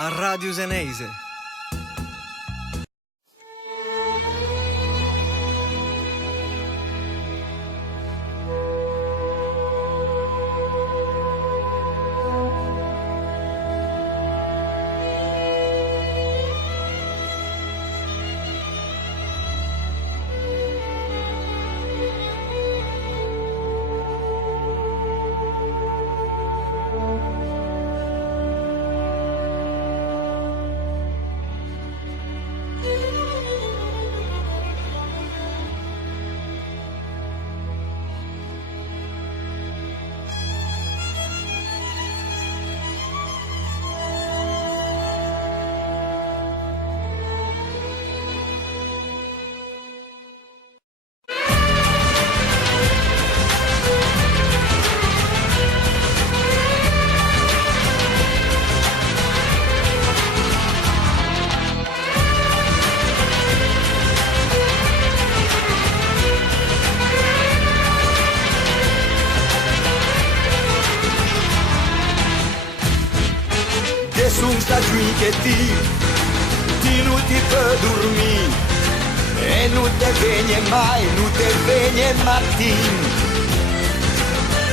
a Radio Senese. Sunt stagiuni che ti non ti puoi dormire e non te viene mai, non te viene mattino.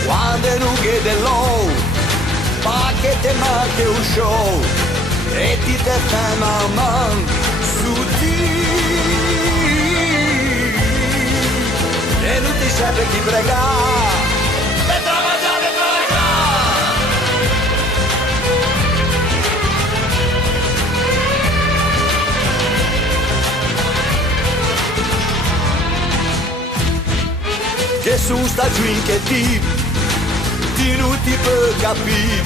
Quando non vede l'ou, pa che te manca un show e ti te fai man su ti e non ti serve chi pregare. Che sono stagioni che ti non ti puoi capire,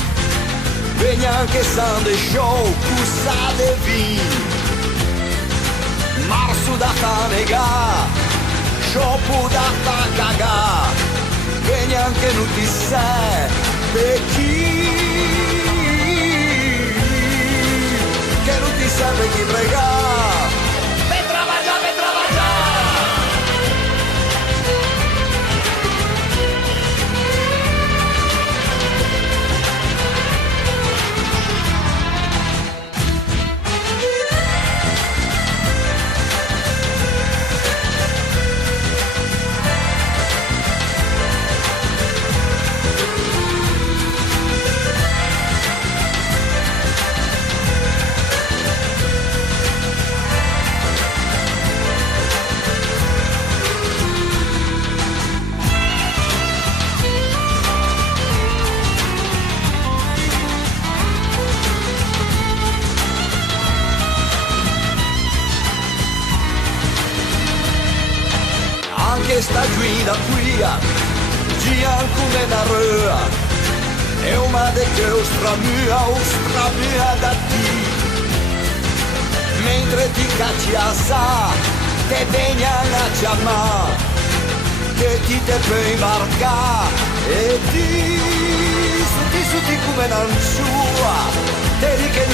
vegni anche Sunday show, cussa de vin, marzo da fa negà, scioppo da fa cagà, vegni anche non ti sai per chi, che non ti sai per chi pregà. Sta guida qui, gian come una rua, e una de che ostramua da ti, mentre ti cacci a sa, te vegna a chiamare, che ti te puoi imbarcare, e ti, su ti come una sua, te di che